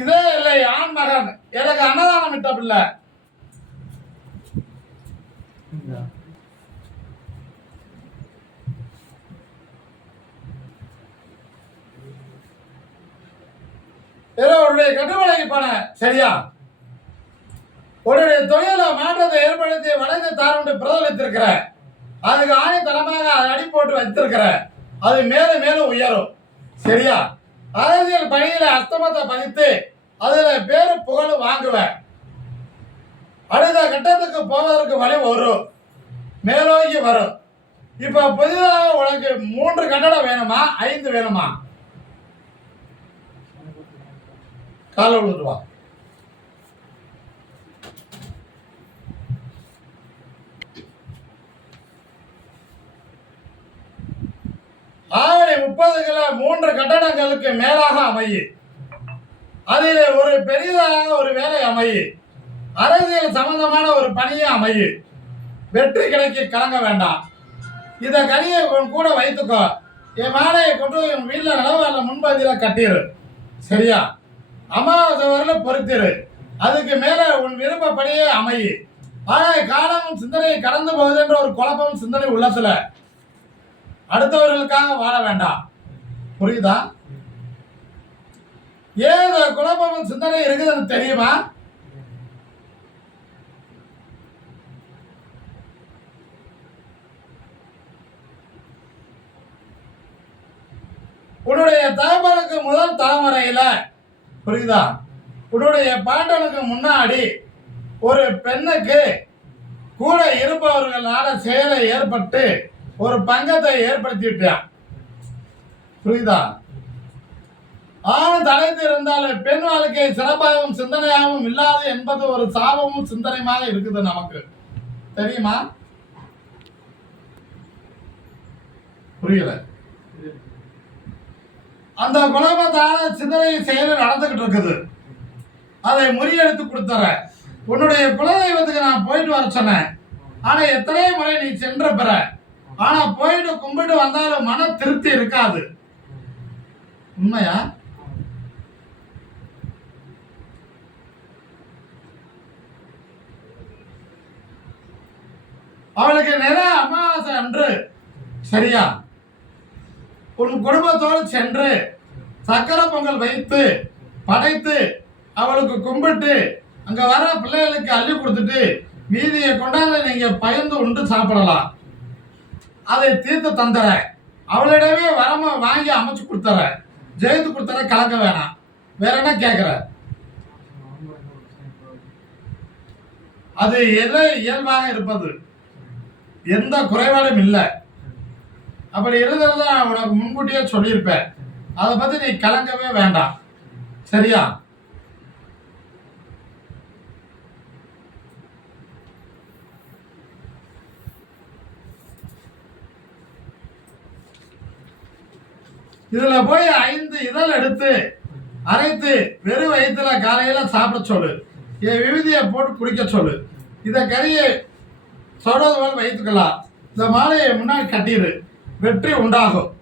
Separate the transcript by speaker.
Speaker 1: இதே இல்லை ஆண் மகன். எனக்கு அன்னதானம் விட்ட பிள்ளை. ஏதோ உன்னுடைய கட்டுமலைக்கு சரியா? உன்னுடைய தொழில மாற்றத்தை ஏற்படுத்தி வளைந்து தாருண்டு பிரதலித்திருக்கிற அதுக்கு ஆணைத்தனமாக அதை அடி போட்டு வைத்திருக்கிற அது மேலும் மேலும் உயரும். சரியா? அரசியல் பணியில அஸ்தமத்தை பதித்து அதுல பேரு புகழும் வாங்குவேன். அடுத்த கட்டத்துக்கு போவதற்கு வழி வரும் மேலோங்கி வரும் இப்ப புதிதாக உனக்கு மூன்று கட்டடம் வேணுமா? ஐந்து வேணுமா? காலை விழுந்துருவான் முப்பது கிலோ மூன்று கட்டடங்களுக்கு மேலாக அமையு அதில் ஒரு பெரிதாக ஒரு வேலை அமையும் அரசியல் சம்பந்தமான ஒரு பணியை அமையும் வெற்றி கிடைக்க கலங்க வேண்டாம். இந்த கனியை உன் கூட வைத்துக்கோ. என் மாலையை கொண்டு என் வீட்டில் நிலவாரில் முன்பதியில் கட்டிடு சரியா? அமாவாசை வரல பொறுத்திரு. அதுக்கு மேலே உன் விருப்பப்படியே அமையு. ஆனால் காலமும் சிந்தனையை கடந்து போகுதுன்ற ஒரு குழப்பம் சிந்தனை உள்ளத்தில் அடுத்தவர்களுக்காக வாழ வேண்டாம். புரியுதா? ஏதோ குலபவன் சிந்தனை இருக்குதுன்னு தெரியுமா? உன்னுடைய தகவலுக்கு முதல் தலைமுறையில புரியுதா? உன்னுடைய பாட்டனுக்கு முன்னாடி ஒரு பெண்ணுக்கு கூட இருப்பவர்களால செயலை ஏற்பட்டு ஒரு பங்கத்தை ஏற்படுத்திட்டான் புரியுதா? ஆண் தலைத்து இருந்தாலும் பெண் வாழ்க்கை சிறப்பாகவும் சிந்தனையாகவும் இல்லாது என்பது ஒரு சாபமும் சிந்தனையுமாக இருக்குது நமக்கு. தெரியுமா? புரியல. அந்த குழப்பத்தான சிந்தனை செயல் நடந்துகிட்டு இருக்குது. அதை முறியெடுத்து கொடுத்துற. உன்னுடைய குலதெய்வத்துக்கு நான் போயிட்டு வர சொன்னேன். ஆனா எத்தனை முறை நீ சென்ற பிற. ஆனா போயிட்டு கும்பிட்டு வந்தாலும் மன திருப்தி இருக்காது. உண்மையா? அவளுக்கு நிறைய அமாவாசை அன்று. சரியா? உன் குடும்பத்தோடு சென்று சக்கரை பொங்கல் வைத்து படைத்து அவளுக்கு கும்பிட்டு அங்க வர பிள்ளைகளுக்கு அள்ளி கொடுத்துட்டு மீதியை கொண்டாந்து நீங்க பயந்து உண்டு சாப்பிடலாம். அதை தீர்த்து தந்துற அவளிடமே வரம வாங்கி அமைச்சு கொடுத்துற ஜெயித்து கொடுத்துற கலக்க வேணாம். வேற என்ன கேட்குற அது எதை இயல்பாக இருப்பது? எந்த குறைபாடும் இல்லை. அப்படி இருந்தது நான் உனக்கு முன்கூட்டியே சொல்லியிருப்பேன். அதை பற்றி நீ கலங்கவே வேண்டாம். சரியா? இதுல போய் ஐந்து இதழ் எடுத்து அரைத்து வெறும் வயிற்றுல காலையில சாப்பிட சொல்லு. என் விவிதியை போட்டு குடிக்க சொல்லு. இதை கறியை சொல்றது போல வைத்துக்கலாம். இந்த மாலையை முன்னாடி கட்டிடு. வெற்றி உண்டாகும்.